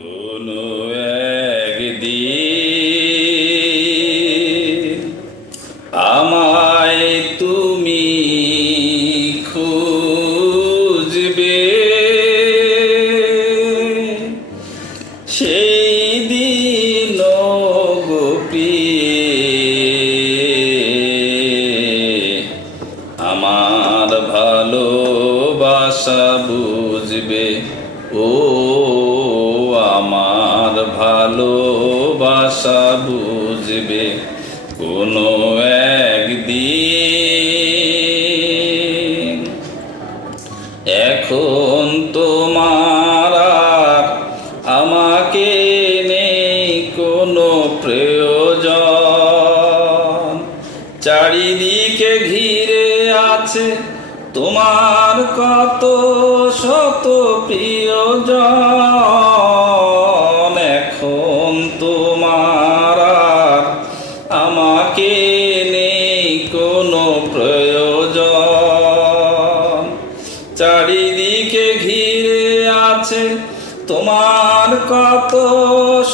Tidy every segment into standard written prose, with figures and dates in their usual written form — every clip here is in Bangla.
কোনো একদিন আমায় তুমি খুঁজবে, সেই দিন গো প্রিয়ে আমার ভালোবাসা বুঝবে। ও আমার ভালোবাসা বুঝবে কোনো একদিন। এখন তোমার আর আমাকে নেই কোনো প্রয়োজন, চারিদিকে ঘিরে আছে তোমার কত শত প্রিয়জন। এখন তোমার আর আমাকে নেই কোনো প্রয়োজন, চারিদিকে ঘিরে আছে তোমার কত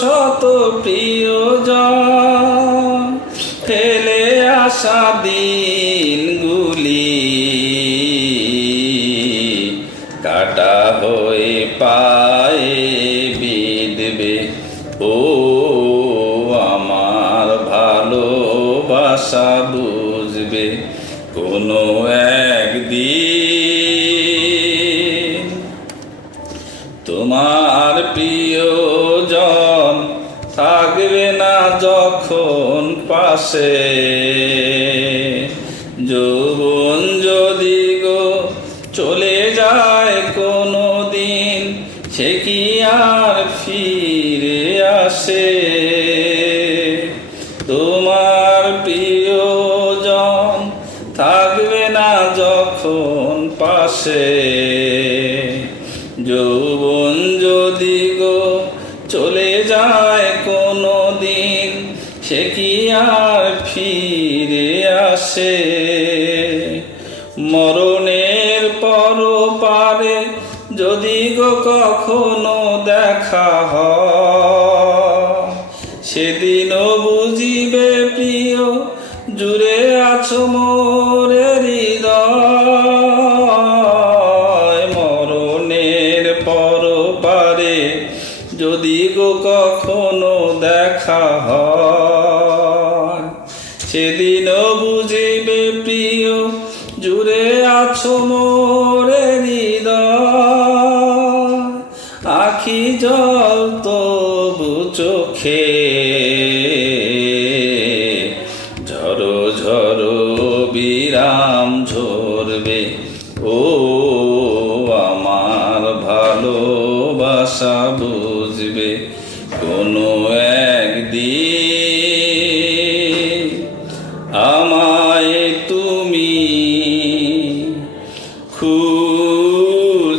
শত প্রিয়জন। ফেলে আসা দিনগুলি কাটা হয়ে পায়ে বিঁধবে। ও আমার ভালোবাসা বুঝবে কোনো একদিন। তোমার প্রিয়জন থাকবে না যখন পাশে, যৌবন যদি গো চলে যায় কোনো দিন, সে কি আর ফিরে আসে? তোমার প্রিয়জন থাকবে না যখন পাশে, যৌবন যদি গো চলে যায় কোনো দিন, সে কি আর ফিরে আসে? মরণের পরপারে যদি গো কখনো দেখা হয়, সেদিনও বুঝিবে প্রিয় জুড়ে আছো মোরে হৃদয়। মরণের পরপারে যদি গো কখনো দেখা হয়, সেদিনও বুঝিবে প্রিয় জুড়ে আছো মোরে হৃদয়। আখি জল তবু চোখে ঝরো ঝরো বিরাম ঝরবে। ও আমার ভালোবাসা বুঝবে কোনো একদিন। আমায় তুমি খুঁজবে,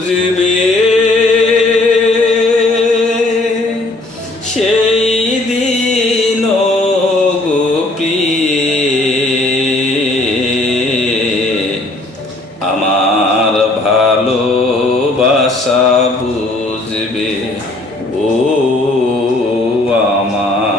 সেই দিন গো প্রিয়ে আমার ভালোবাসা বুঝবে। ও আমার